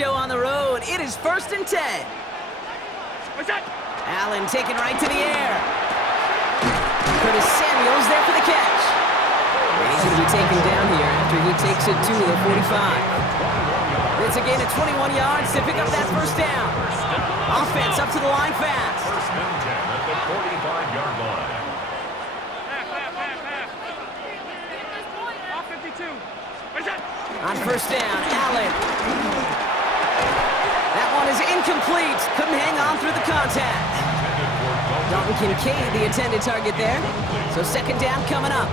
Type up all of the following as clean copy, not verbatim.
show on the road. It is 1st and 10. Allen taken right to the air. Curtis Samuel's there for the catch. And he's going to be taken down here after he takes it to the 45. It's a gain of 21 yards to pick up that 1st down. Offense up to the line fast. 1st and 10 at the 45-yard line. On 1st down, Allen. That one is incomplete. Couldn't hang on through the contact. Dalton Kincaid, the intended target there. So 2nd down coming up.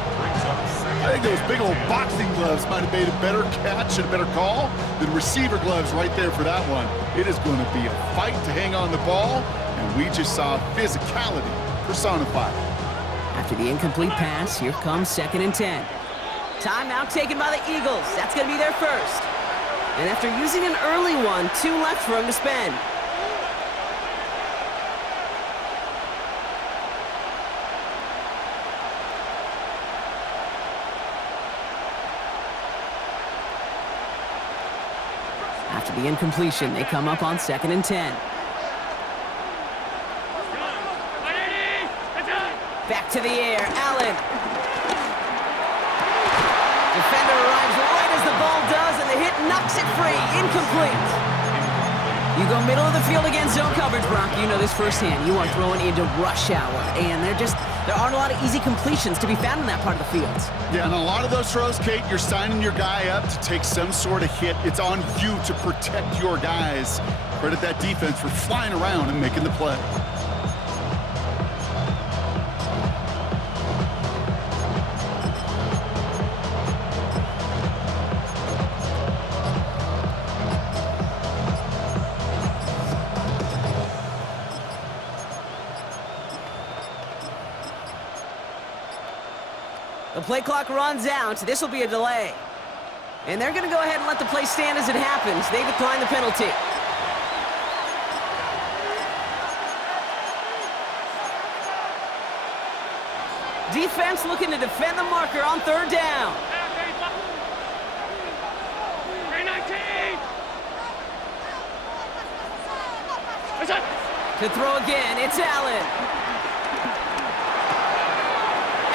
I think those big old boxing gloves might have made a better catch and a better call than receiver gloves right there for that one. It is going to be a fight to hang on the ball, and we just saw physicality personified. After the incomplete pass, here comes 2nd and 10. Timeout taken by the Eagles. That's going to be their first. And after using an early one, 2 left for him to spend. After the incompletion, they come up on 2nd and 10. Back to the air, Allen. Defender arrives right as the ball does, and the hit knocks it free. Incomplete. You go middle of the field against zone coverage, Brock. You know this firsthand. You are throwing into rush hour, and there aren't a lot of easy completions to be found in that part of the field. Yeah, and a lot of those throws, Kate, you're signing your guy up to take some sort of hit. It's on you to protect your guys. Credit that defense for flying around and making the play. The play clock runs out. This will be a delay. And they're going to go ahead and let the play stand as it happens. They decline the penalty. Defense looking to defend the marker on 3rd down. To throw again, it's Allen.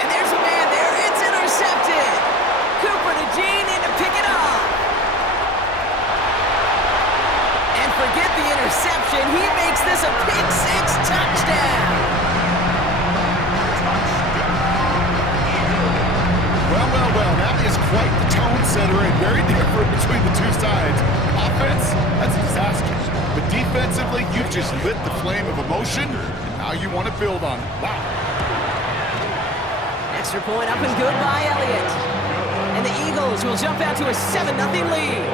And there's a man there. It's intercepted. Cooper to Gene in to pick it off. And forget the interception. He makes this a pick-6 touchdown. Well, that is quite the tone setter and very different between the two sides. Offense, that's a disaster. But defensively, you've just lit the flame of emotion, and now you want to build on it. Wow. Extra point up and good by Elliott. And the Eagles will jump out to a 7-0 lead.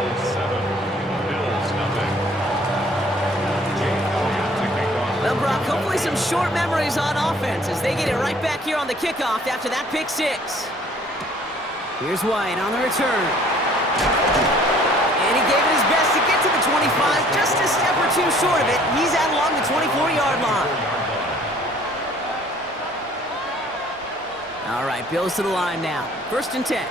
Well, Brock, hopefully some short memories on offense as they get it right back here on the kickoff after that pick-6. Here's White on the return. And he gave it his best to get to the 25, just a step or two short of it. He's out along the 24-yard line. All right, Bills to the line now. 1st and 10.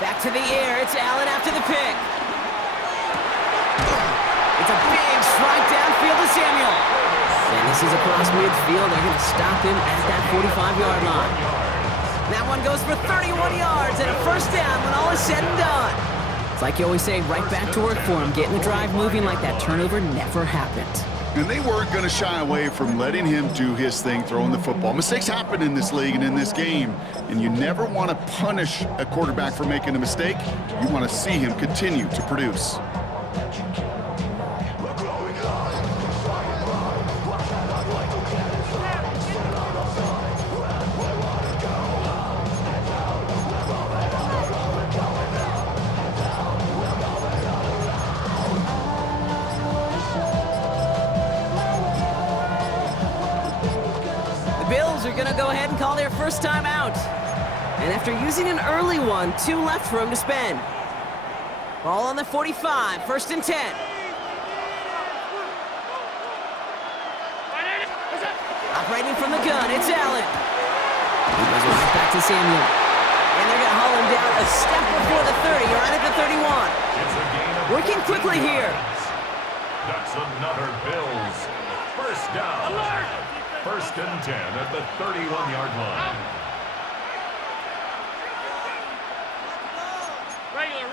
Back to the air. It's Allen after the pick. It's a big strike downfield to Samuel. And this is across midfield. They're going to stop him at that 45-yard line. That one goes for 31 yards and a 1st down when all is said and done. It's like you always say, right back to work for him. Getting the drive moving like that turnover never happened. And they weren't going to shy away from letting him do his thing, throwing the football. Mistakes happen in this league and in this game, and you never want to punish a quarterback for making a mistake. You want to see him continue to produce. Bills are going to go ahead and call their first time out. And after using an early one, 2 left for him to spend. Ball on the 45, 1st and 10. Operating throwing from the gun. It's Allen. He goes right back to Samuel. And they're going to haul him down a step before the 30, or right at the 31. It's a gain of Working 14 quickly here. yards. That's another Bills first down. Alert! First and 10 at the 31-yard line. Regular.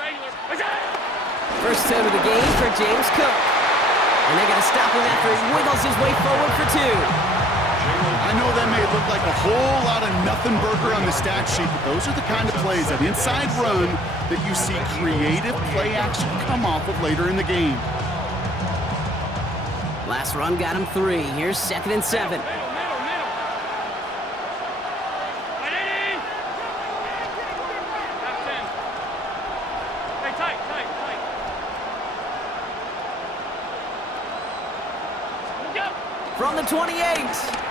First time of the game for James Cook. And they're going to stop him after he wiggles his way forward for 2. I know that may look like a whole lot of nothing burger on the stat sheet, but those are the kind of plays, that inside run, that you see creative play action come off of later in the game. Last run got him 3. Here's 2nd and 7. Middle. Ready? Top 10. Hey, tight. Go. From the 28.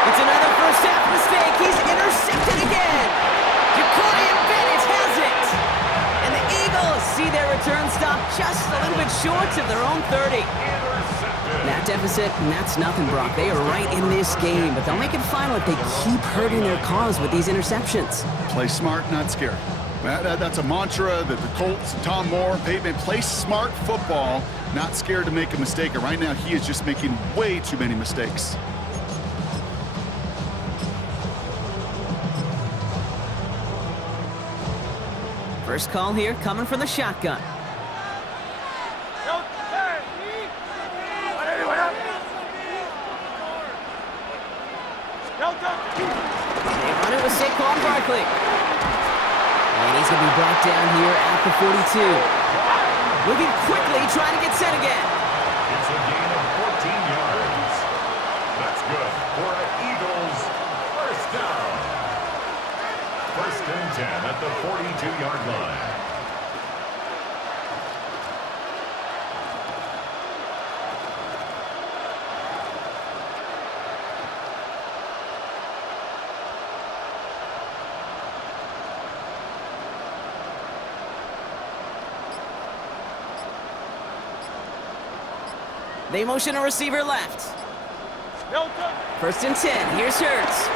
It's another first half mistake. He's intercepted again. Jacoby Bennett has it. And the Eagles see their return stop just a little bit short of their own 30. That deficit, and that's nothing, Brock. They are right in this game, but they'll make it final if they keep hurting their cause with these interceptions. Play smart, not scared. That's a mantra that the Colts, Tom Moore, Bateman, play smart football, not scared to make a mistake. And right now, he is just making way too many mistakes. First call here coming from the shotgun. They run it with Saquon Barkley. And he's going to be brought down here at the 42. Moving quickly, trying to get set again. It's a gain of 14 yards. That's good for an Eagles first down. First and 10 at the 42-yard line. They motion a receiver left. First and 10. Here's Hurts.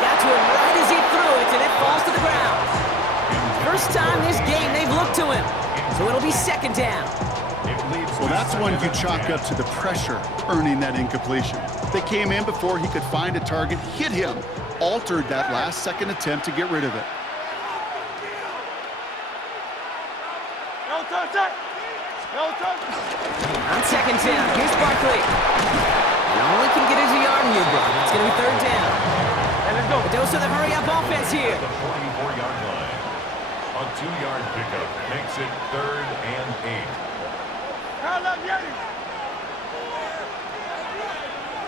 Got to him right as he threw it, and it falls to the ground. First time this game they've looked to him, so it'll be 2nd down. Well, that's one you chalk up to the pressure earning that incompletion. They came in before he could find a target, hit him, altered that last-second attempt to get rid of it. On 2nd down, here's Barkley. And all he can get is a yard here, Brock. It's going to be 3rd down. A dose of the hurry-up offense here. The 44-yard line. A 2-yard pickup makes it 3rd and 8.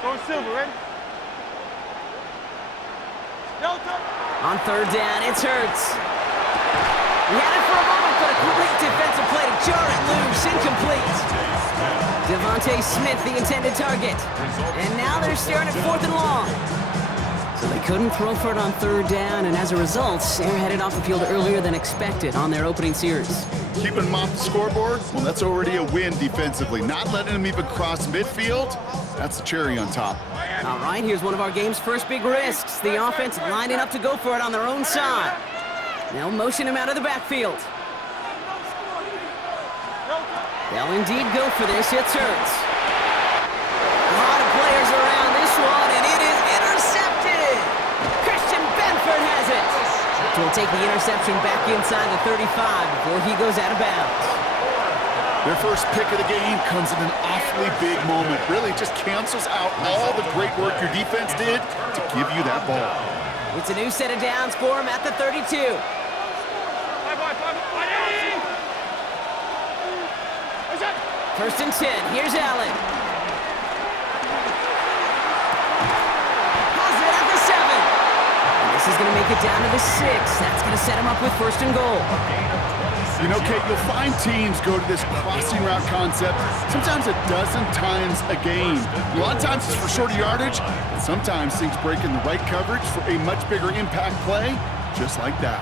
Go Silver, ready? On 3rd down, it's Hurts. He had it for a moment, but a great defensive play to jar it loose, incomplete. Devontae Smith, the intended target. And now they're staring at 4th and long. So they couldn't throw for it on 3rd down, and as a result, they're headed off the field earlier than expected on their opening series. Keeping them off the scoreboard, well, that's already a win defensively. Not letting them even cross midfield, that's the cherry on top. All right, here's one of our game's first big risks. The offense lining up to go for it on their own side. They'll motion him out of the backfield. They'll indeed go for this. It's Hurts. A lot of players around this one, and it is intercepted. Christian Benford has it. He'll take the interception back inside the 35 before he goes out of bounds. Their first pick of the game comes in an awfully big moment. Really just cancels out all the great work your defense did to give you that ball. It's a new set of downs for him at the 32. First and 10. Here's Allen. Has it at the 7. And this is going to make it down to the 6. That's going to set him up with 1st and goal. You know, Kate, you'll find teams go to this crossing route concept sometimes a dozen times a game. A lot of times it's for shorter yardage, but sometimes things break in the right coverage for a much bigger impact play, just like that.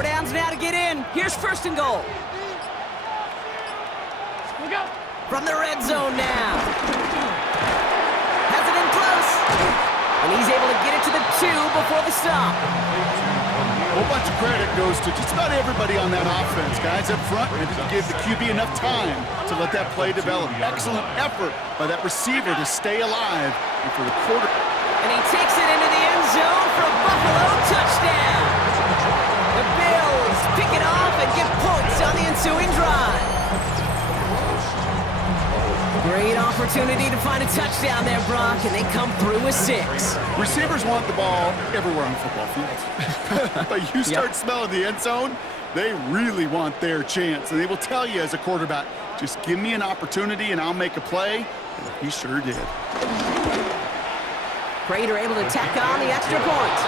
4 downs now to get in. Here's first and goal. Look out. From the red zone now. Has it in close. And he's able to get it to the 2 before the stop. A whole bunch of credit goes to just about everybody on that offense. Guys up front ready to give the QB enough time to let that play develop. Excellent effort by that receiver to stay alive and for the quarter. And he takes it into the end zone for a Buffalo touchdown. The Bills pick it off and get points on the ensuing drive. Great opportunity to find a touchdown there, Brock, and they come through with 6. Receivers want the ball everywhere on the football field. But you start smelling the end zone, they really want their chance. And they will tell you as a quarterback, just give me an opportunity and I'll make a play. And he sure did. Prater able to tack on the extra point.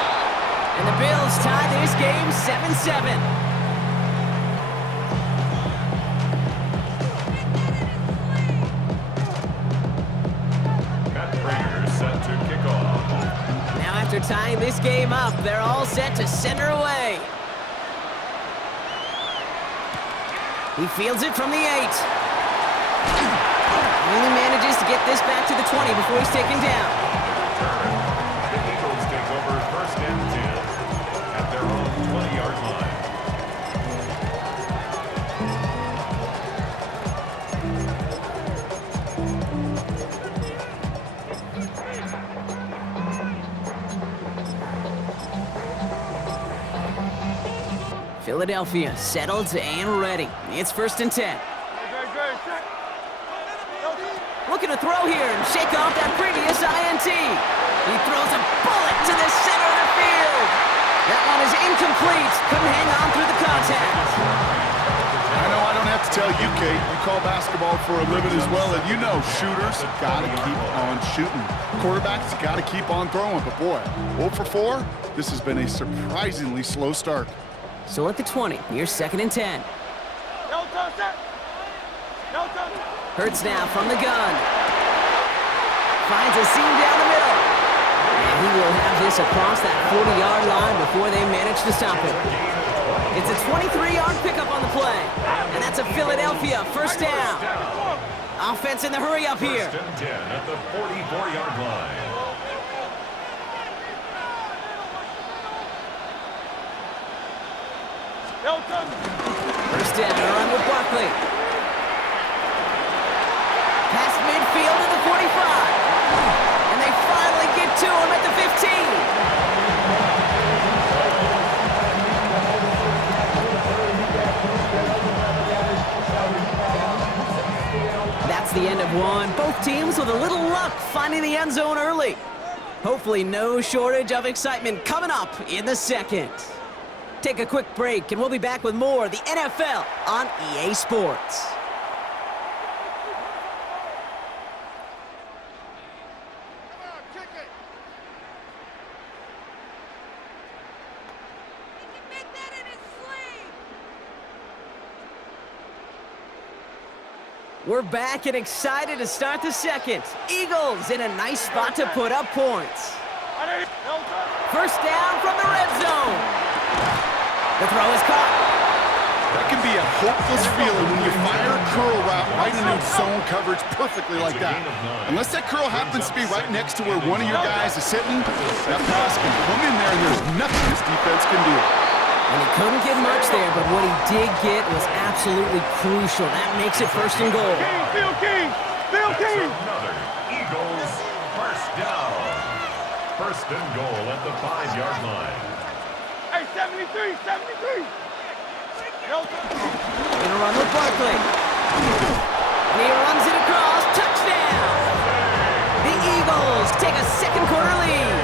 And the Bills tie this game 7-7. After tying this game up, they're all set to send her away. He fields it from the 8. Only manages to get this back to the 20 before he's taken down. The Eagles take over first and 10 at their own 20-yard line. Philadelphia settled and ready. It's first and 10. Looking to throw here and shake off that previous INT. He throws a bullet to the center of the field. That one is incomplete. Couldn't hang on through the contact. I know I don't have to tell you, Kate. You call basketball for a living as well, and you know shooters got to keep on shooting. Quarterbacks got to keep on throwing. But boy, 0 for 4, this has been a surprisingly slow start. So at the 20, here's second and 10. Hurts now from the gun. Finds a seam down the middle. And he will have this across that 40-yard line before they manage to stop him. It's a 23-yard pickup on the play. And that's a Philadelphia first down. Offense in the hurry up here. First and 10 at the 44-yard line. First down, a run with Barkley. Past midfield to the 45. And they finally get to him at the 15. That's the end of one. Both teams with a little luck finding the end zone early. Hopefully no shortage of excitement coming up in the second. Take a quick break, and we'll be back with more of the NFL on EA Sports. We're back and excited to start the second. Eagles in a nice spot to put up points. First down from the red zone. The throw is caught. That can be a hopeless feeling when you fire a curl route right into zone coverage perfectly like that. Unless that curl happens to be right next to where one of your guys is sitting, that pass can come in there and there's nothing this defense can do. And he couldn't get much there, but what he did get was absolutely crucial. That makes it first and goal. Field King! Field King! Another Eagles first down. First and goal at the 5-yard line. Hey, 73! 73! Gonna run with Barkley. And he runs it across. Touchdown! The Eagles take a second quarter lead.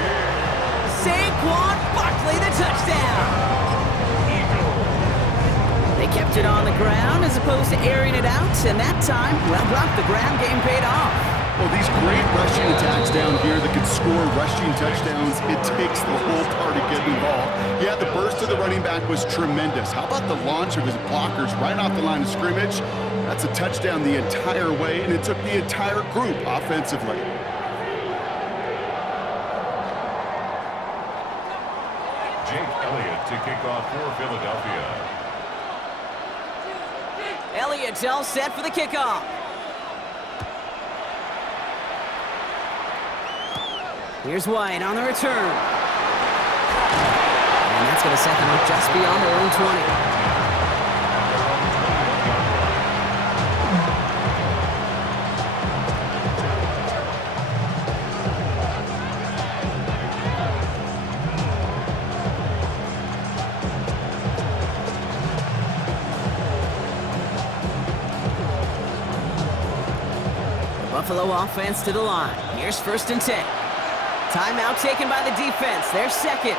Saquon Barkley, the touchdown. They kept it on the ground as opposed to airing it out, and that time, well, Brock, the ground game paid off. Well, these great rushing attacks down here that can score rushing touchdowns, it takes the whole party getting involved. Yeah, the burst of the running back was tremendous. How about the launch of his blockers right off the line of scrimmage? That's a touchdown the entire way, and it took the entire group offensively. Jake Elliott to kick off for Philadelphia. Elliott's all set for the kickoff. Here's White on the return. And that's going to set them up just beyond their own 20. Buffalo offense to the line. Here's 1st and 10. Timeout taken by the defense. Their second.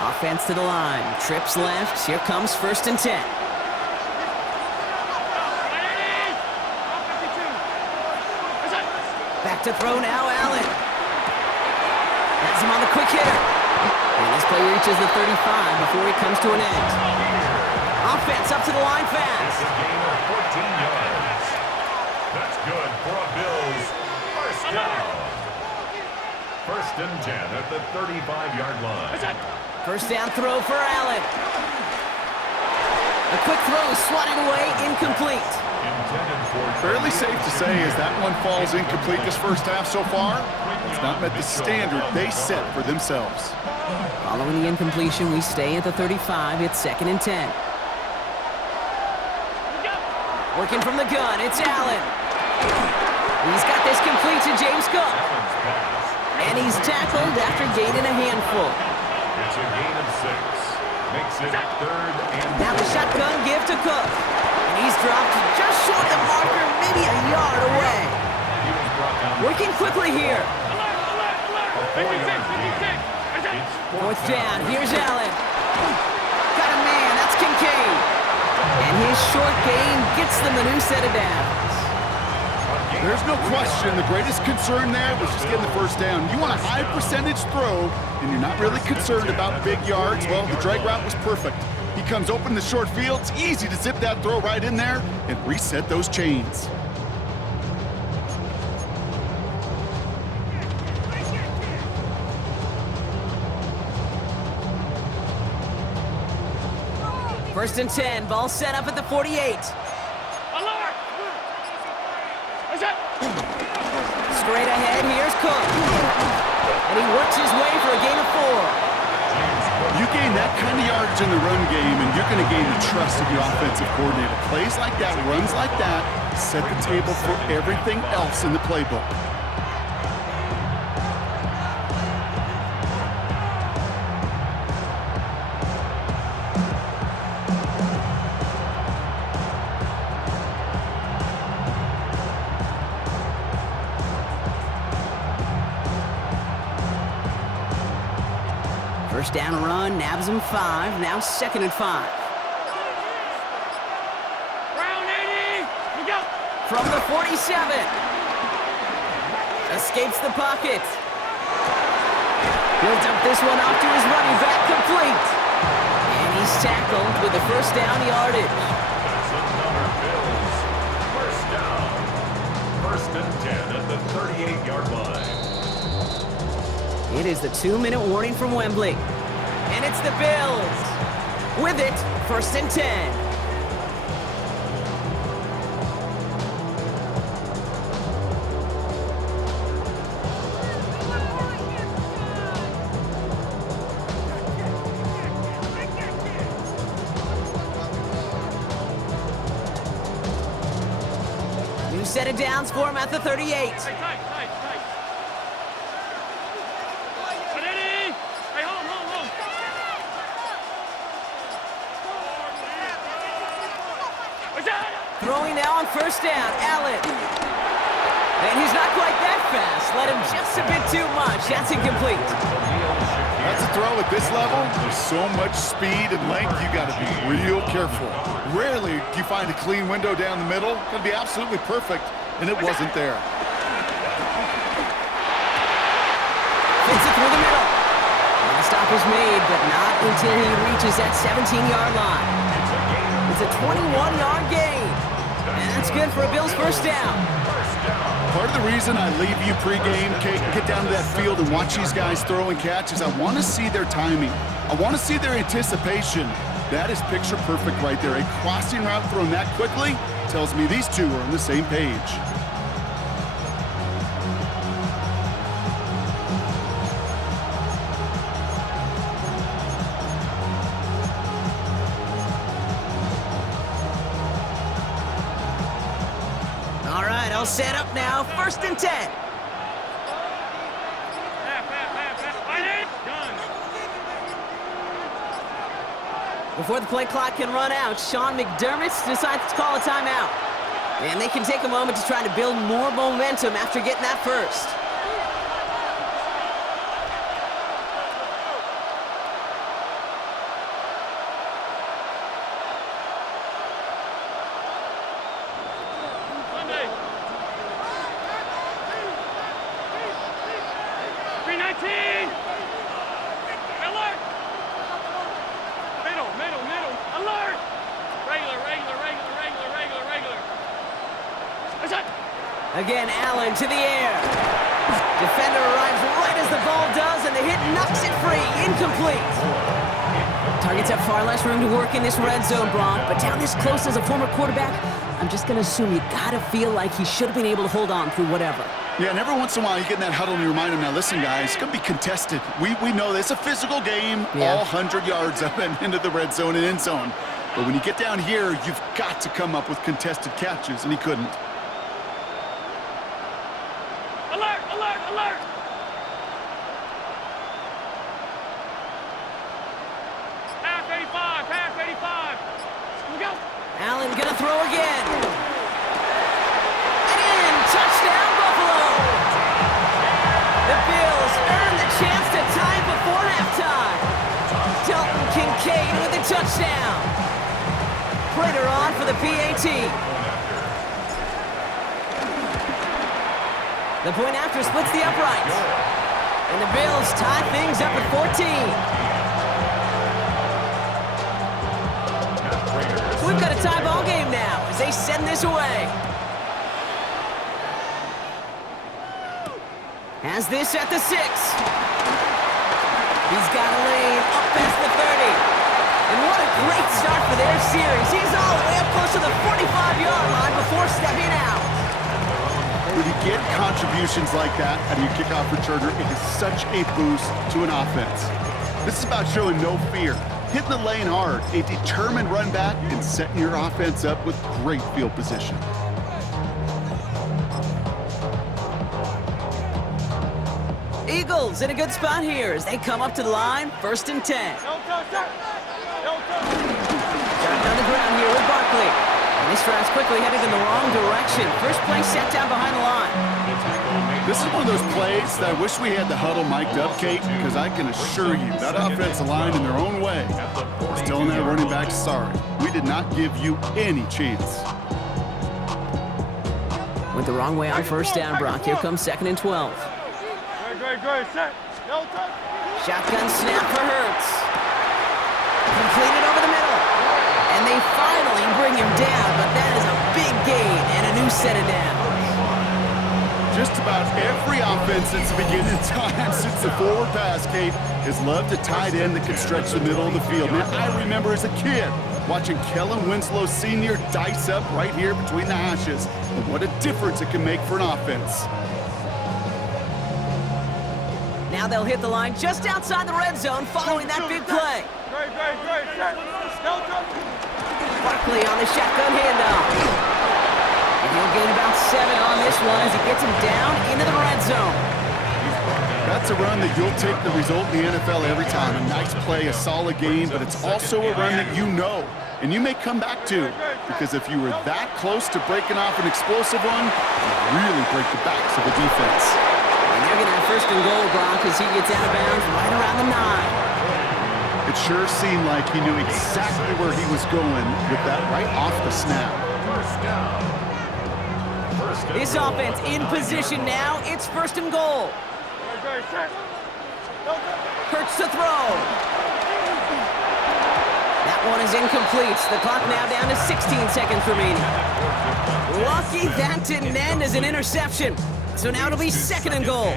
Offense to the line. Trips left. Here comes 1st and 10. Back to throw now, Allen. Has him on the quick hitter. And this play reaches the 35 before he comes to an end. Offense up to the line fast. It's a gain of 14 yards. That's good for a Bills first down. 1st and 10 at the 35-yard line. First down throw for Allen. A quick throw swatted away, incomplete. Fairly safe to say as that one falls incomplete this first half so far. It's not met the standard they set for themselves. Following the incompletion, we stay at the 35. It's 2nd and 10. Working from the gun, it's Allen. He's got this complete to James Cook. And he's tackled after gaining a handful. It's a gain of 6. Makes it 3rd and 4. Now the shotgun give to Cook. And he's dropped just short of the marker, maybe a yard away. He was brought down. Working quickly here. A 4-yard gain. It's 4th down, here's Allen. Got a man, that's Kincaid. And his short gain gets them a new set of downs. There's no question the greatest concern there was just getting the first down. You want a high percentage throw, and you're not really concerned about big yards. Well, the drag route was perfect. He comes open in the short field. It's easy to zip that throw right in there and reset those chains. First and 10, ball set up at the 48. Straight ahead, here's Cook. And he works his way for a gain of 4. You gain that kind of yardage in the run game, and you're going to gain the trust of your offensive coordinator. Plays like that, runs like that, set the table for everything else in the playbook. First down run, nabs him 5, now 2nd and 5. From the 47. Escapes the pocket. He'll dump this one off to his running back, complete. And he's tackled with the first down yardage. That's another Bills first down. 1st and 10 at the 38-yard line. It is the 2-minute warning from Wembley. And it's the Bills. With it, 1st and 10. New set of downs for him at the 38. Throwing now on first down, Allen. And he's not quite that fast. Let him just a bit too much. That's incomplete. That's a throw at this level. There's so much speed and length, you got to be real careful. Rarely do you find a clean window down the middle. It's going to be absolutely perfect, and it wasn't there. Fits it through the middle. And the stop is made, but not until he reaches that 17-yard line. It's a 21-yard gain. And that's good for a Bills first down. Part of the reason I leave you pregame, Kate, get down to that field and watch these guys throw and catch is I want to see their timing. I want to see their anticipation. That is picture perfect right there. A crossing route thrown that quickly tells me these two are on the same page. All right, all set up now. 1st and 10. Before the play clock can run out, Sean McDermott decides to call a timeout. And they can take a moment to try to build more momentum after getting that first. Sunday. 319. Alert. Middle. Alert. Regular. That's it. Again, Allen to the air. Defender arrives right as the ball does, and the hit knocks it free. Incomplete. Targets have far less room to work in this red zone, Bronk, but down this close as a former quarterback, I'm just going to assume you got to feel like he should have been able to hold on through whatever. Yeah, and every once in a while you get in that huddle and you remind them, now listen, guys, it's going to be contested. We know this. It's a physical game, all 100 yards up and into the red zone and end zone. But when you get down here, you've got to come up with contested catches, and he couldn't. Alert. Half 85. Here we go. Allen gonna throw again. And in, touchdown Buffalo. The Bills earn the chance to tie it before halftime. Dalton Kincaid with a touchdown. Prater on for the PAT. The point after splits the uprights. And the Bills tie things up at 14. So we've got a tie ball game now as they send this away. Has this at the 6. He's got a lane up past the 30. And what a great start for their series. He's all the way up close to the 45-yard line before stepping out. When you get contributions like that out of your kickoff returner, it is such a boost to an offense. This is about showing no fear, hitting the lane hard, a determined run back, and setting your offense up with great field position. Eagles in a good spot here as they come up to the line, 1st and 10. Starting on the ground here with Barkley. And this drive's quickly headed in the wrong direction. First play set down behind the line. This is one of those plays that I wish we had the huddle mic'd up, Kate, because I can assure you that offensive line in their own way is telling that running back, sorry, we did not give you any chance. Went the wrong way on 1st down, Brock. Here comes 2nd and 12. Great. Set. No touch. Shotgun snap for Hurts. Completed over the middle. And they finally bring him down, but that is a big gain and a new set of downs. Just about every offense since the beginning of time, since the forward pass, Kate, has loved a tight end that can stretch the middle of the field. Man, I remember as a kid watching Kellen Winslow Sr. dice up right here between the hashes. And what a difference it can make for an offense. Now they'll hit the line just outside the red zone following that big play. Great. Set. No touch. Barkley on the shotgun handoff. And he'll gain about 7 on this one as he gets him down into the red zone. That's a run that you'll take the result in the NFL every time. A nice play, a solid game, but it's also a run that you know and you may come back to, because if you were that close to breaking off an explosive one, you'd really break the backs of the defense. And they're going to have 1st and goal, Brock, as he gets out of bounds right around the 9. It sure seemed like he knew exactly where he was going with that right off the snap. This offense in position now. It's 1st and goal. Hurts to throw. That One is incomplete. The clock now down to 16 seconds remaining. Lucky that didn't end as an interception. So now it'll be second and goal.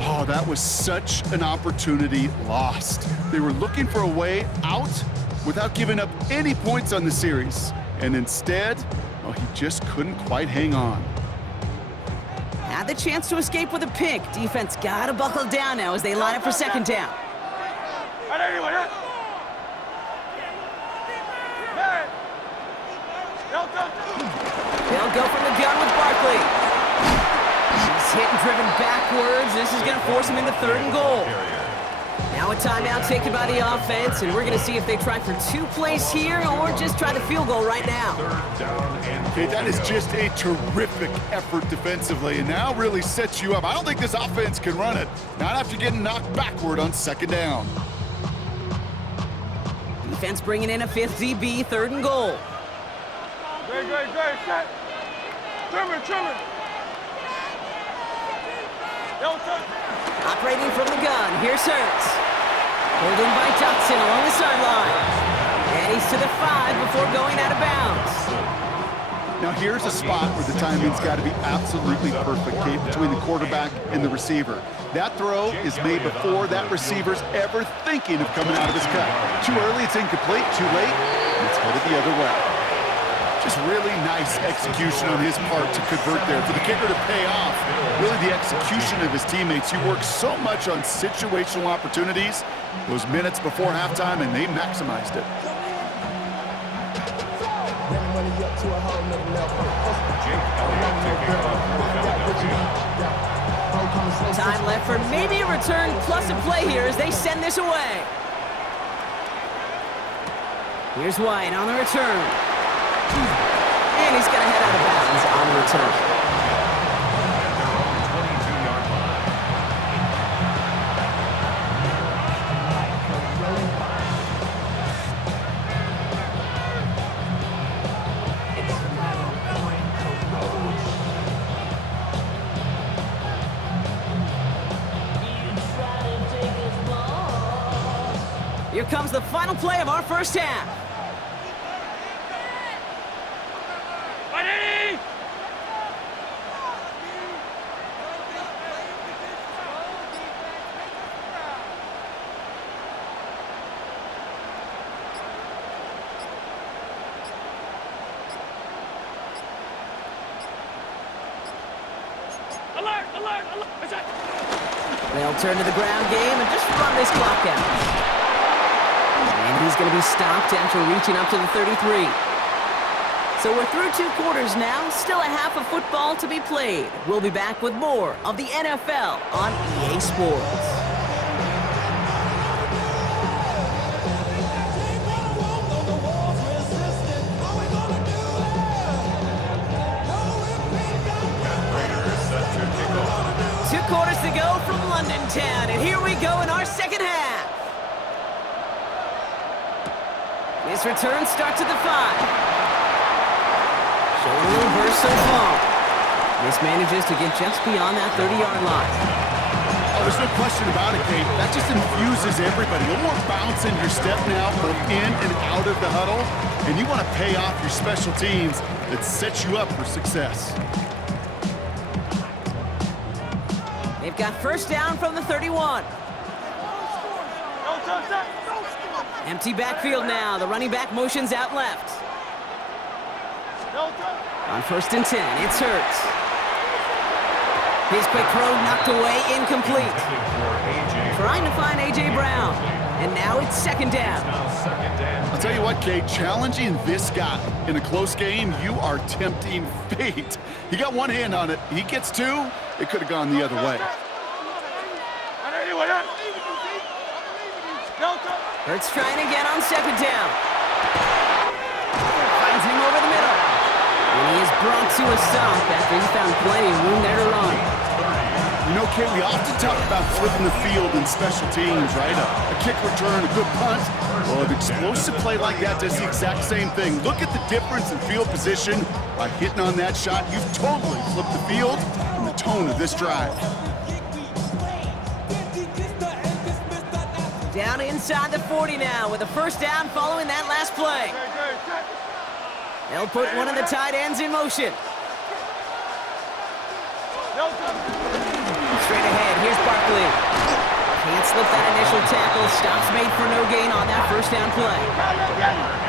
Oh, that was such an opportunity lost. They were looking for a way out without giving up any points on the series. And instead, oh, he just couldn't quite hang on. Had the chance to escape with a pick. Defense gotta buckle down now as they line up for second down. They'll go from the gun with Barkley. He's hit and driven backwards. This is going to force him into third and goal. Now a timeout taken by the offense, and we're going to see if they try for 2 plays here or just try the field goal right now. Okay, that is just a terrific effort defensively, and now really sets you up. I don't think this offense can run it, not after getting knocked backward on second down. Defense bringing in a 5th DB, third and goal. Great, set. Trimmer. Operating from the gun, here's Hurts. Pulled in by Dotson along the sideline. And he's to the 5 before going out of bounds. Now here's a spot where the timing's got to be absolutely perfect, Kate, between the quarterback and the receiver. That throw is made before that receiver's ever thinking of coming out of his cut. Too early, it's incomplete. Too late, it's headed the other way. Just really nice execution on his part to convert there. For the kicker to pay off, really the execution of his teammates. You work so much on situational opportunities those minutes before halftime, and they maximized it. Time left for maybe a return plus a play here as they send this away. Here's White on the return. And he's going to head out of bounds on the return. Here comes the final play of our first half. They'll turn to the ground game and just run this clock out. And he's going to be stopped after reaching up to the 33. So we're through 2 quarters now, still a half of football to be played. We'll be back with more of the NFL on EA Sports. Quarters to go from London Town, and here we go in our second half. This return starts at the 5. Showing a little burst so far. This manages to get just beyond that 30-yard line. Oh, there's no question about it, Kate. That just infuses everybody. A little more bounce in your step now, both in and out of the huddle, and you want to pay off your special teams that set you up for success. They've got first down from the 31. Empty backfield now. The running back motions out left. On 1st and 10, it's Hurts. His quick throw knocked away, incomplete. Trying to find A.J. Brown. And now it's second down. I'll tell you what, Kate, challenging this guy in a close game, you are tempting fate. He got one hand on it. He gets 2. It could have gone the other way. Hurts trying again on second down. Finds him over the middle. And he is brought to a stop after he found plenty of room there to run. You know, Kate, we often talk about flipping the field in special teams, right? A kick return, a good punt. Well, an explosive play like that does the exact same thing. Look at the difference in field position. By hitting on that shot, you've totally flipped the field and the tone of this drive. Down inside the 40 now with a first down following that last play. They'll put one of the tight ends in motion. Straight ahead, here's Barkley. Can't slip that initial tackle. Stops made for no gain on that first down play.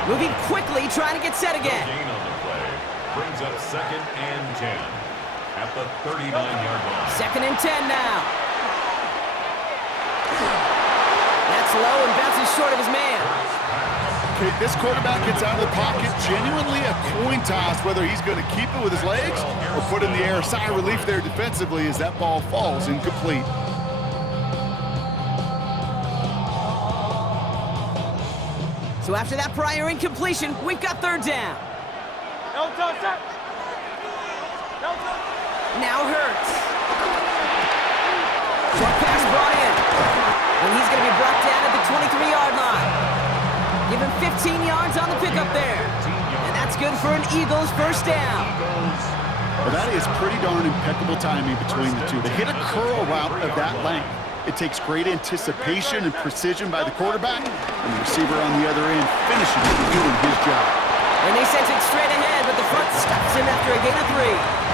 Moving quickly, trying to get set again. Gain on the play brings up 2nd and 10 at the 39-yard line. 2nd and 10 now. That's low and bounces short of his man. Okay, this quarterback gets out of the pocket, genuinely a coin toss whether he's going to keep it with his legs or put in the air. Sigh of relief there defensively as that ball falls incomplete. So after that prior incompletion, we've got 3rd down. Now Hurts. Short pass brought in. And he's going to be brought down at the 23-yard line. Give him 15 yards on the pickup there. And that's good for an Eagles first down. Well, that is pretty darn impeccable timing between the two. To hit a curl route of that length, it takes great anticipation and precision by the quarterback, and the receiver on the other end finishing it and doing his job. And they sent it straight ahead, but the front stops him after a gain of 3.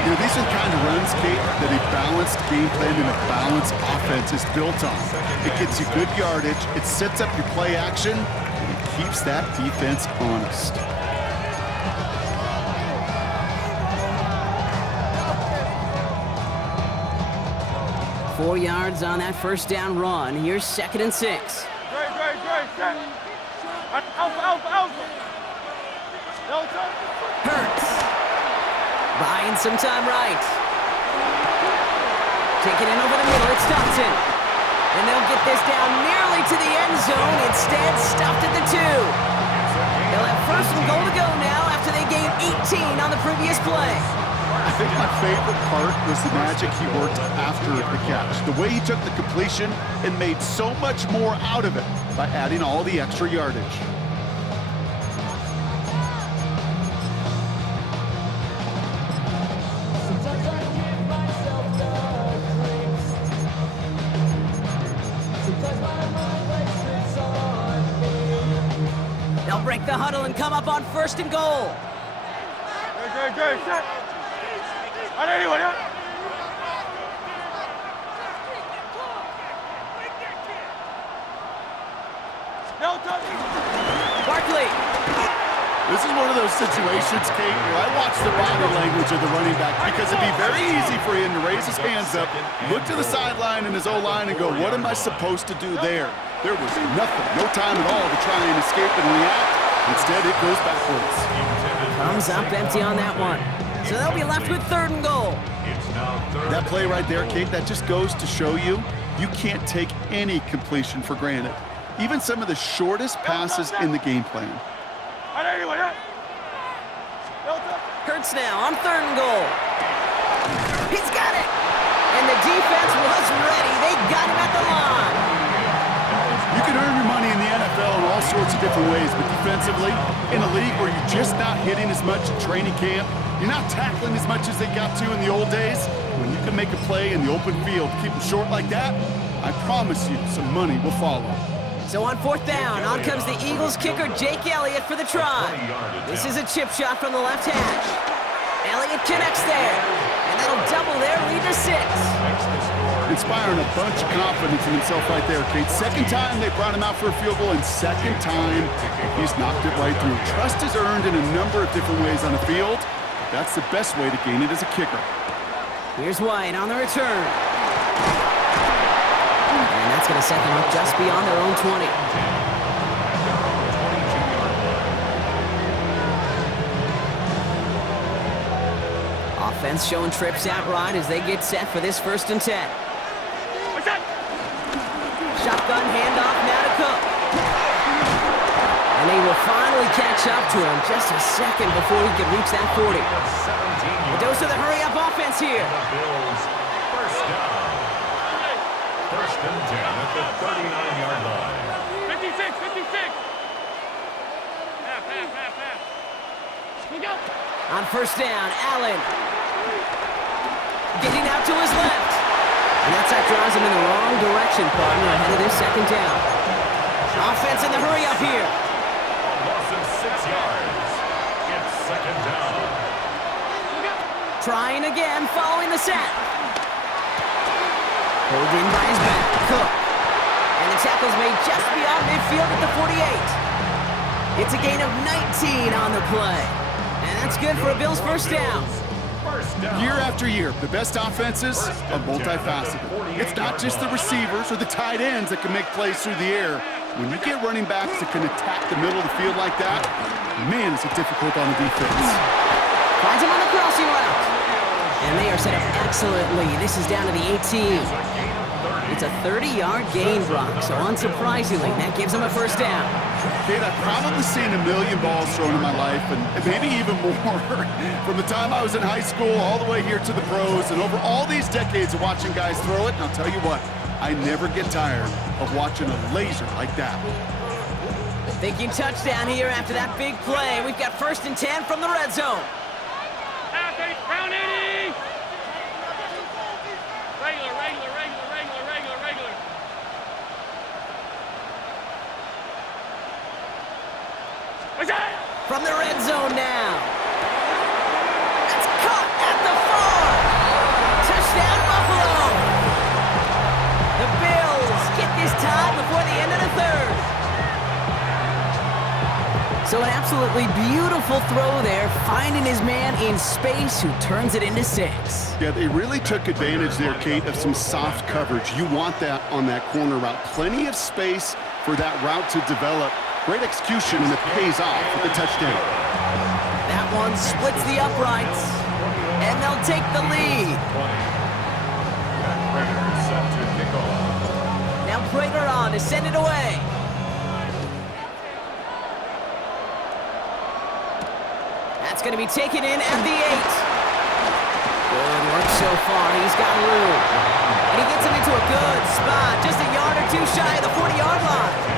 You know, these are the kind of runs, Kate, that a balanced game plan and a balanced offense is built on. It gets you good yardage, it sets up your play action, and it keeps that defense honest. Four yards on that first down run. Here's 2nd and 6. Great, set. Alpha. Hurts. Buying some time right. Taking it over the middle, it's Dotson. And they'll get this down nearly to the end zone. Instead, stopped at the 2. They'll have 1st and goal to go now after they gained 18 on the previous play. I think my favorite part was the magic he worked after the catch. The way he took the completion and made so much more out of it by adding all the extra yardage. They'll break the huddle and come up on 1st and goal. Great, set. Anyone, yeah? Barkley. This is one of those situations, Kate, where I watch the body language of the running back because it'd be very easy for him to raise his hands up, look to the sideline in his O-line and go, what am I supposed to do there? There was nothing, no time at all to try and escape and react. Instead, it goes backwards. Comes up empty on that one. So they'll be left with 3rd and goal. That play right there, Kate, that just goes to show you can't take any completion for granted. Even some of the shortest passes in the game plan. Hurts now on 3rd and goal. He's got it. And the defense was ready. They got him at the line. You can earn your money in the NFL in all sorts of different ways, but defensively, in a league where you're just not hitting as much in training camp, you're not tackling as much as they got to in the old days, when you can make a play in the open field, keep them short like that, I promise you some money will follow. So on 4th down, on comes the Eagles kicker, Jake Elliott, for the try. This is a chip shot from the left hash. Elliott connects there, and that'll double their lead to 6. Inspiring a bunch of confidence in himself right there, Kate. 2nd time they brought him out for a field goal, and 2nd time he's knocked it right through. Trust is earned in a number of different ways on the field. That's the best way to gain it as a kicker. Here's White on the return. And that's going to set them up just beyond their own 20. Offense showing trips out right as they get set for this 1st and 10. Shotgun handoff now to Cook. And they will finally catch up to him just a second before he could reach that 40. A dose of the hurry-up offense here. Bills, 1st down. 1st and 10 at the 39-yard line. 56. Half. Go. On 1st down, Allen. Getting out to his left. And that sack drives him in the wrong direction, partner, ahead of this second down. Offense in the hurry up here. A loss of 6 yards. It's second down. Trying again, following the sack. Pulled in by his back, Cook. And the tackle's made just beyond midfield at the 48. It's a gain of 19 on the play. And that's good for a Bills first down. Year after year, the best offenses are multifaceted. It's not just the receivers or the tight ends that can make plays through the air. When you get running backs that can attack the middle of the field like that, man, is it difficult on the defense. Finds him on the crossing route. And they are set up excellently. This is down to the 18. It's a 30-yard gain, Brock, so unsurprisingly, that gives him a first down. Kate, I've probably seen a million balls thrown in my life, and maybe even more. From the time I was in high school all the way here to the pros, and over all these decades of watching guys throw it, and I'll tell you what, I never get tired of watching a laser like that. Thinking touchdown here after that big play. We've got 1st and 10 from the red zone. Round 80! Regular. From the red zone now. That's caught at the 4. Touchdown, Buffalo. The Bills get this tie before the end of the 3rd. So an absolutely beautiful throw there, finding his man in space who turns it into 6. Yeah, they really took advantage there, Kate, of some soft coverage. You want that on that corner route. Plenty of space for that route to develop. Great execution, and it pays off with the touchdown. That one splits the uprights, and they'll take the lead. Now Prater on to send it away. That's going to be taken in at the 8. Good work so far. He's got room. And he gets him into a good spot, just a yard or two shy of the 40-yard line.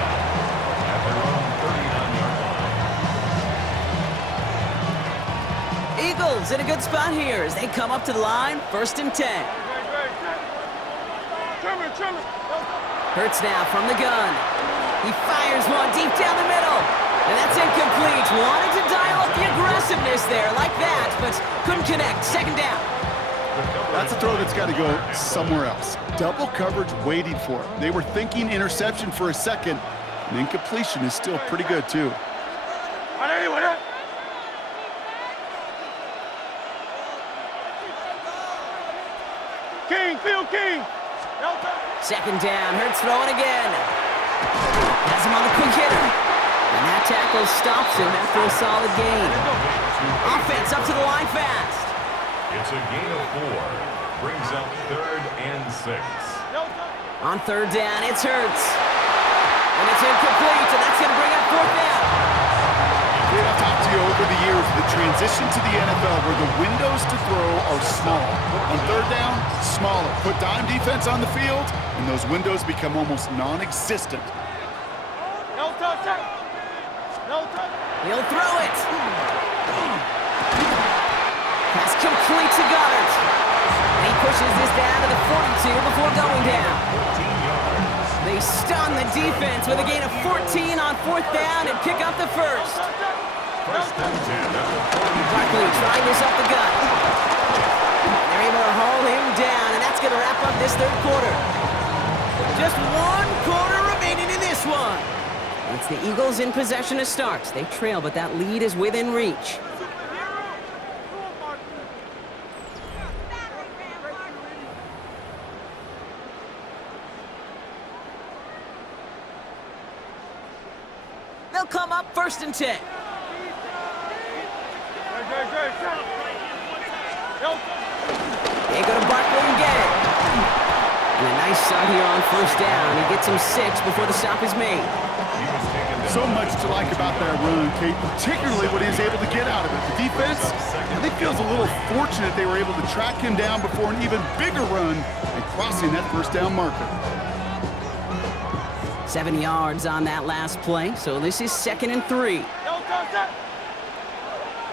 Eagles in a good spot here as they come up to the line, 1st and 10. Hurts now from the gun. He fires one deep down the middle. And that's incomplete. Wanted to dial up the aggressiveness there like that, but couldn't connect. Second down. That's a throw that's got to go somewhere else. Double coverage waiting for it. They were thinking interception for a second, and incompletion is still pretty good, too. King! Second down, Hurts throwing again. Has him on the quick hitter. And that tackle stops him after a solid gain. Offense up to the line fast. It's a gain of 4. Brings up 3rd and 6. On 3rd down, it's Hurts. And it's incomplete, and that's going to bring up 4th down. I've talked to you over the years, the transition to the NFL where the windows to throw are small. On 3rd down, smaller. Put dime defense on the field, and those windows become almost non-existent. No touch. He'll throw it. Pass complete to Goddard. And he pushes this down to the 42 before going down. 14 yards. They stun the defense with a gain of 14 on 4th down and pick up the first. 1st and 10 at the 42. Barkley trying this up the gut. They're able to haul him down, and that's going to wrap up this 3rd quarter. Just 1 quarter remaining in this one. It's the Eagles in possession to start. They trail, but that lead is within reach. They'll come up 1st and 10. They go to Barkley and get it. And a nice start here on 1st down. He gets him 6 before the stop is made. So much to like about that run, Kate, particularly what he was able to get out of it. The defense, I think, feels a little fortunate they were able to track him down before an even bigger run and crossing that 1st down marker. 7 yards on that last play, so this is 2nd and 3.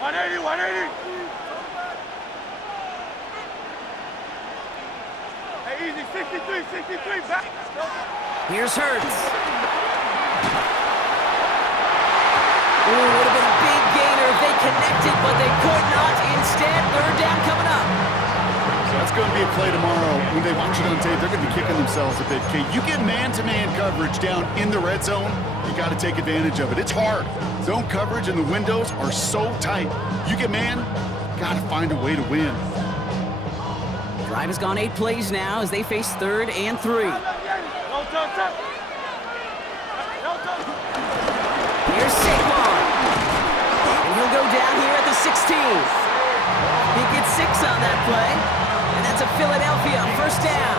180. easy. 63, 63, back. Here's Hurts. Ooh, would have been a big gainer if they connected, but they could not. Instead, third down coming up. So that's going to be a play tomorrow. When they watch it on tape, they're going to be kicking themselves a bit. Okay, you get man-to-man coverage down in the red zone, you got to take advantage of it. It's hard. Zone coverage and the windows are so tight. You get man, got to find a way to win. Drive has gone 8 plays now as they face 3rd and 3. Here's Saquon. And he'll go down here at the 16. He gets 6 on that play. And that's a Philadelphia first down.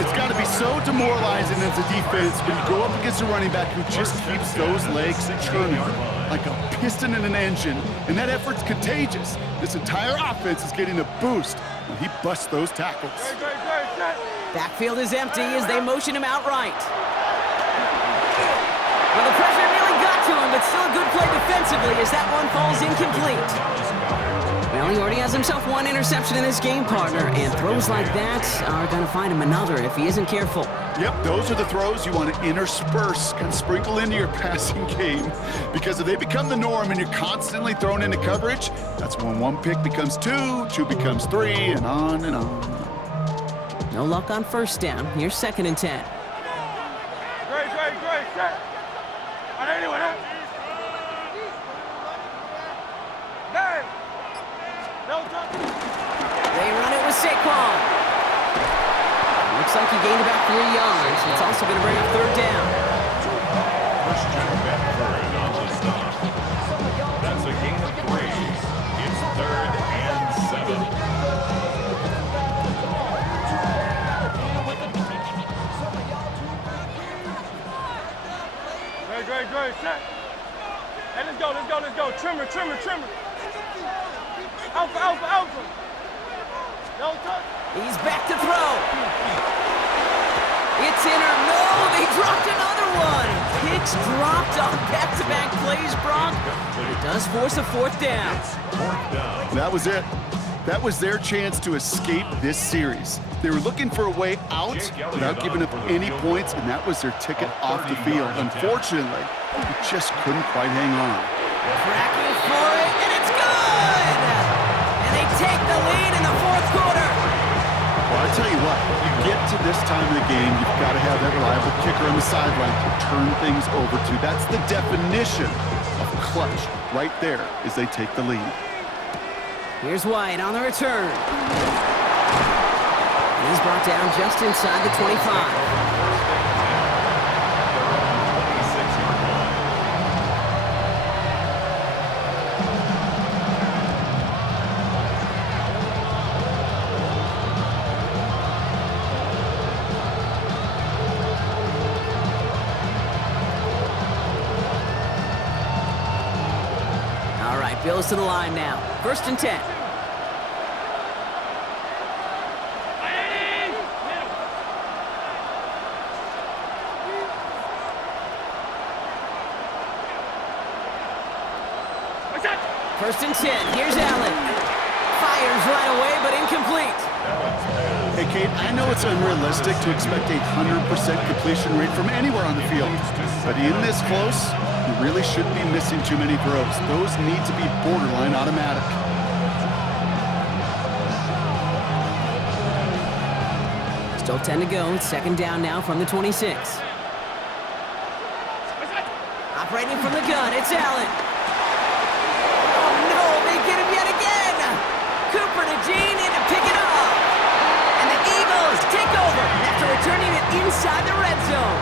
It's got to be so demoralizing as a defense when you go up against a running back who just keeps those legs churning like a piston in an engine, and that effort's contagious. This entire offense is getting a boost when he busts those tackles. Backfield is empty as they motion him outright. Well, the pressure nearly got to him, but still a good play defensively as that one falls incomplete. Well, he already has himself 1 interception in this game, partner, and throws like that are going to find him another if he isn't careful. Yep, those are the throws you want to intersperse, kind of sprinkle into your passing game, because if they become the norm and you're constantly thrown into coverage, that's when 1 pick becomes 2, 2 becomes 3, and on and on. No luck on first down. Here's 2nd and 10. Great, set. Anyway, They run it with Saquon. Looks like he gained about 3 yards. It's also going to bring up 3rd down. Christian Bedford on the stop. That's a gain of 3. It's 3rd and 7. Great, set. Hey, let's go. Trimmer. Alpha. No touch. He's back to throw. It's in or no, they dropped another one. Picks dropped on back-to-back plays, Brock. It does force a 4th down. That was it. That was their chance to escape this series. They were looking for a way out without giving up any points, and that was their ticket off the field. Unfortunately, they just couldn't quite hang on. Cracking for it, and it's good! And they take the lead in the 4th quarter. Well, I tell you what, you get to this time of the game, you've got to have that reliable kicker on the sideline to turn things over to. That's the definition of clutch right there as they take the lead. Here's White on the return. And he's brought down just inside the 25. All right, Bills to the line now. 1st and 10. First and 10. Here's Allen. Fires right away, but incomplete. Hey, Kate, I know it's unrealistic to expect a 100% completion rate from anywhere on the field, but in this close, you really shouldn't be missing too many throws. Those need to be borderline automatic. Still 10 to go. It's 2nd down now from the 26. Operating from the gun, it's Allen. Cooper to Gene in to pick it up. And the Eagles take over after returning it inside the red zone.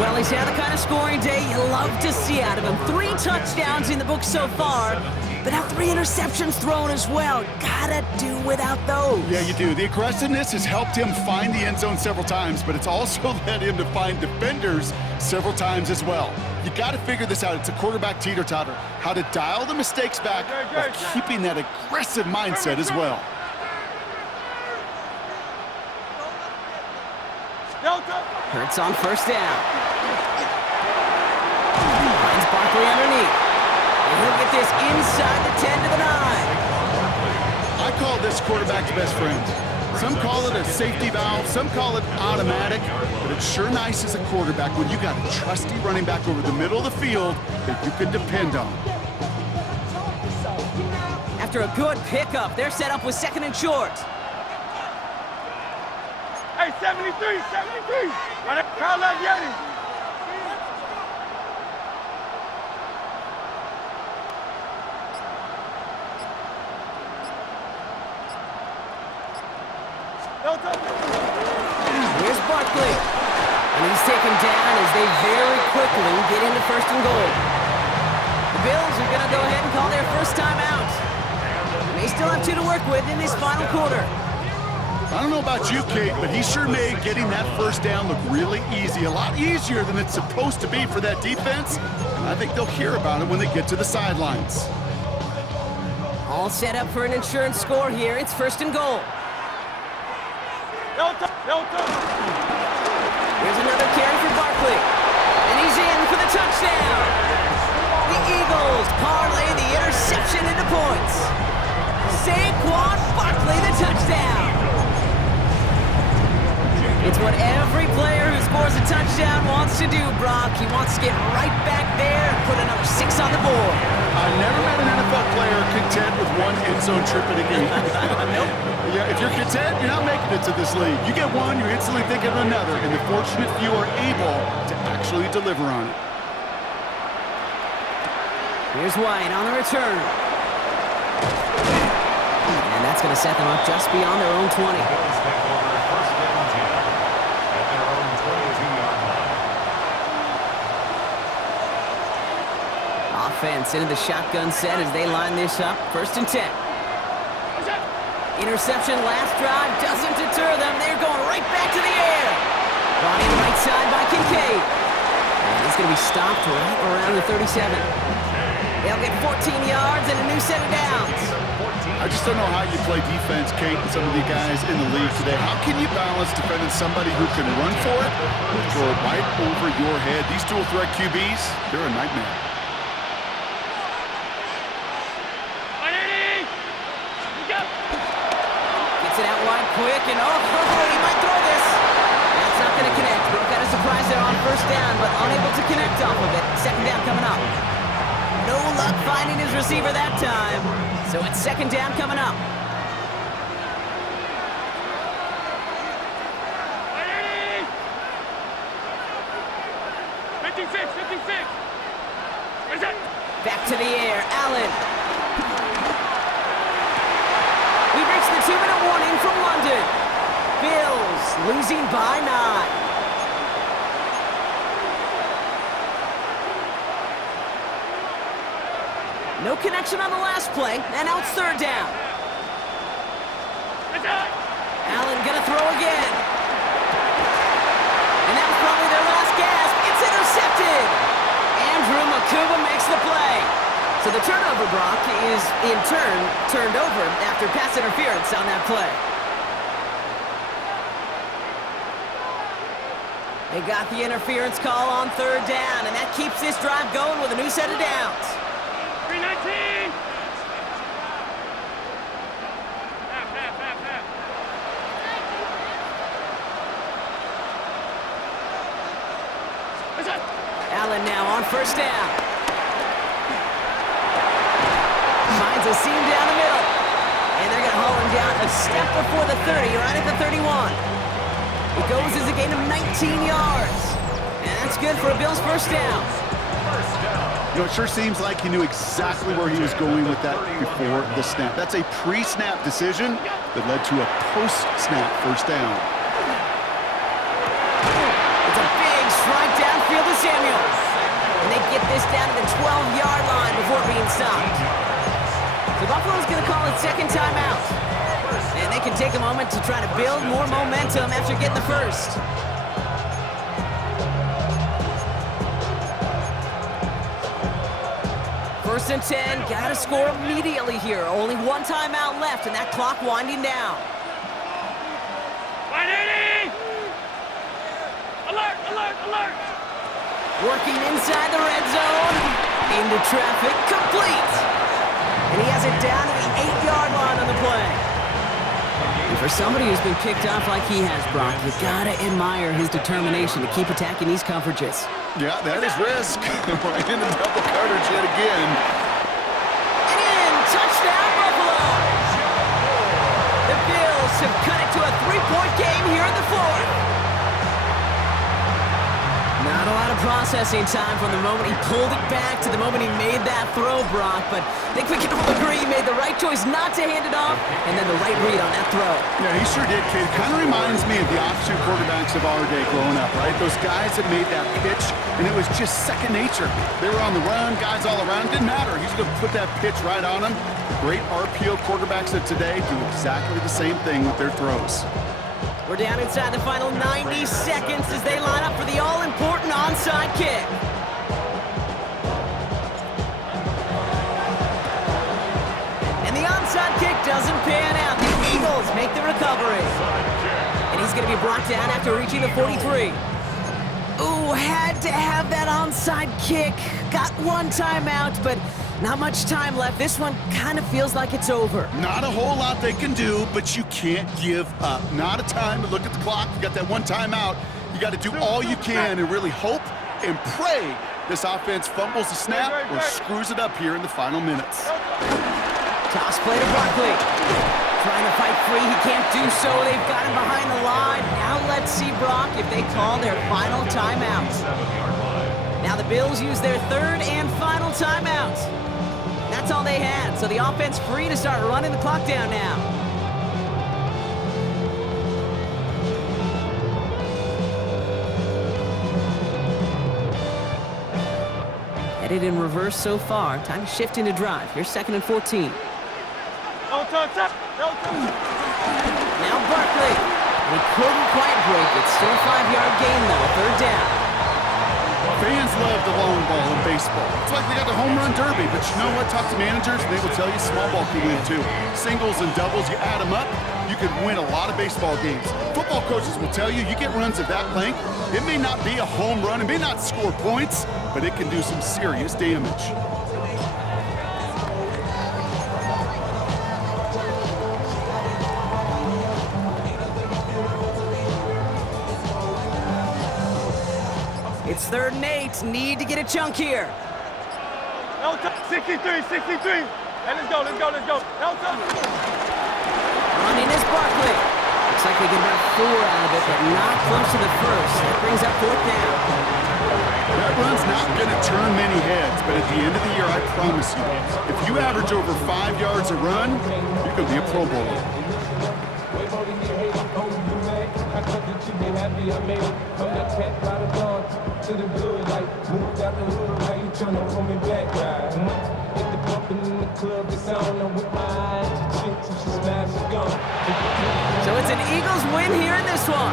Well, he's had the kind of scoring day you love to see out of him. 3 touchdowns in the book so far, but now 3 interceptions thrown as well. Gotta do without those. Yeah, you do. The aggressiveness has helped him find the end zone several times, but it's also led him to find defenders several times as well. You got to figure this out. It's a quarterback teeter-totter. How to dial the mistakes back while keeping that aggressive mindset as well. Hurts on 1st down. Finds Barkley underneath. And he'll get this inside the 10 to the 9. I call this quarterback's best friend. Some call it a safety valve, some call it automatic, but it's sure nice as a quarterback when you got a trusty running back over the middle of the field that you can depend on. After a good pickup, they're set up with second and short. Hey, 73, 73. Call that Yeti. Here's Barkley. And he's taken down as they very quickly get into first and goal. The Bills are going to go ahead and call their first time out. They still have 2 to work with in this final quarter. I don't know about you, Kate, but he sure made getting that first down look really easy. A lot easier than it's supposed to be for that defense. And I think they'll hear about it when they get to the sidelines. All set up for an insurance score here. It's first and goal. Here's another carry for Barkley. And he's in for the touchdown. The Eagles parlay the interception into points. Saquon Barkley, the touchdown. It's what every player who scores a touchdown wants to do, Brock. He wants to get right back there and put another 6 on the board. I've never met an NFL player content with one end zone trip in a game. Nope. Yeah, if you're content, you're not making it to this league. You get one, you're instantly thinking of another, and the fortunate few are able to actually deliver on it. Here's White on the return. And that's going to set them up just beyond their own 20. Offense into the shotgun set as they line this up. First and 10. Interception last drive doesn't deter them. They're going right back to the air. Brought in right side by Kincaid. And he's going to be stopped right around the 37. They'll get 14 yards and a new set of downs. I just don't know how you play defense, Kate, and some of the guys in the league today. How can you balance defending somebody who can run for it or throw it right over your head? These dual threat QBs, they're a nightmare. Gets it out wide quick, and he might throw this. That's not going to connect. Broke out a surprise there on first down, but unable to connect off of it. Second down coming up. No luck finding his receiver that time. So it's second down coming up. Back to the air, Allen. We reached the 2-minute warning from London. Bills losing by 9. No connection on the last play, and now it's third down. Allen gonna throw again. And that was probably their last gasp. It's intercepted. Andrew Makuba makes the play. So the turnover, Brock, is in turn turned over after pass interference on that play. They got the interference call on third down, and that keeps this drive going with a new set of downs. 319! Allen now on first down. Finds a seam down the middle. And they're going to haul him down a step before the 30, right at the 31. It goes as a gain of 19 yards. And that's good for a Bills first down. You know, it sure seems like he knew exactly where he was going with that before the snap. That's a pre-snap decision that led to a post-snap first down. It's a big strike downfield to Samuels. And they get this down to the 12-yard line before being stopped. So Buffalo's going to call it second timeout. And they can take a moment to try to build more momentum after getting the first. First and 10, gotta score immediately here. Only one timeout left, and that clock winding down. 180! Alert, alert, alert! Working inside the red zone. Into traffic, complete. And he has it down to the 8-yard line on the play. And for somebody who's been picked off like he has, Brock, you gotta admire his determination to keep attacking these coverages. Yeah, that is risk. We're in the double coverage yet again. And in, touchdown Buffalo! The Bills have cut it to a 3-point game here in the fourth. Not a lot of processing time from the moment he pulled it back to the moment he made that throw, Brock, but I think we can all agree he made the right choice not to hand it off, and then the right read on that throw. Yeah, he sure did, kid. Kind of reminds me of the offensive quarterbacks of our day growing up, right? Those guys that made that pitch, and it was just second nature. They were on the run, guys all around. Didn't matter. He's going to put that pitch right on them. The great RPO quarterbacks of today do exactly the same thing with their throws. We're down inside the final 90 seconds as they line up for the all-important onside kick. And the onside kick doesn't pan out. The Eagles make the recovery. And he's going to be brought down after reaching the 43. Ooh, had to have that onside kick. Got one timeout, but not much time left. This one kind of feels like it's over. Not a whole lot they can do, but you can't give up. Not a time to look at the clock. You got that one timeout. You got to do all you can and really hope and pray this offense fumbles the snap or screws it up here in the final minutes. Toss play to Barkley. Trying to fight free. He can't do so. They've got him behind the line. Now let's see, Brock, if they call their final timeout. Now the Bills use their third and final timeout. That's all they had, so the offense free to start running the clock down now. Headed in reverse so far. Time to shift into drive. Here's 2nd and 14. Now Barkley. He couldn't quite break it. Still a 5-yard gain, though. Third down. Fans love the long ball in baseball. It's like they got the home run derby, but you know what? Talk to managers, and they will tell you small ball can win too. Singles and doubles, you add them up, you could win a lot of baseball games. Football coaches will tell you, you get runs of that length, it may not be a home run, it may not score points, but it can do some serious damage. It's 3rd and 8. Need to get a chunk here. 63. Hey, let's go. Running is Barkley. Looks like they get about 4 out of it, but not close to the first. That brings up 4th down. That run's not going to turn many heads, but at the end of the year, I promise you, if you average over 5 yards a run, you're going to be a Pro Bowler. To the good, like moved out the hood, now you tryna hold me back, right? Get the bumpin' in the club, it's on, I'm with my eyes, the chick, till she smash, she's gone. So it's an Eagles win here in this one.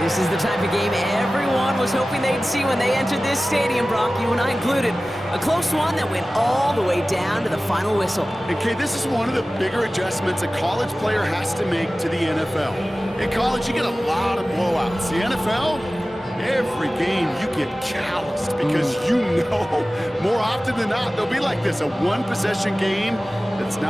This is the type of game everyone was hoping they'd see when they entered this stadium, Brock, you and I included. A close one that went all the way down to the final whistle. Okay, this is one of the bigger adjustments a college player has to make to the NFL. In college, you get a lot of blowouts. The NFL, every game you get calloused because you know more often than not they'll be like this, a one-possession game that's not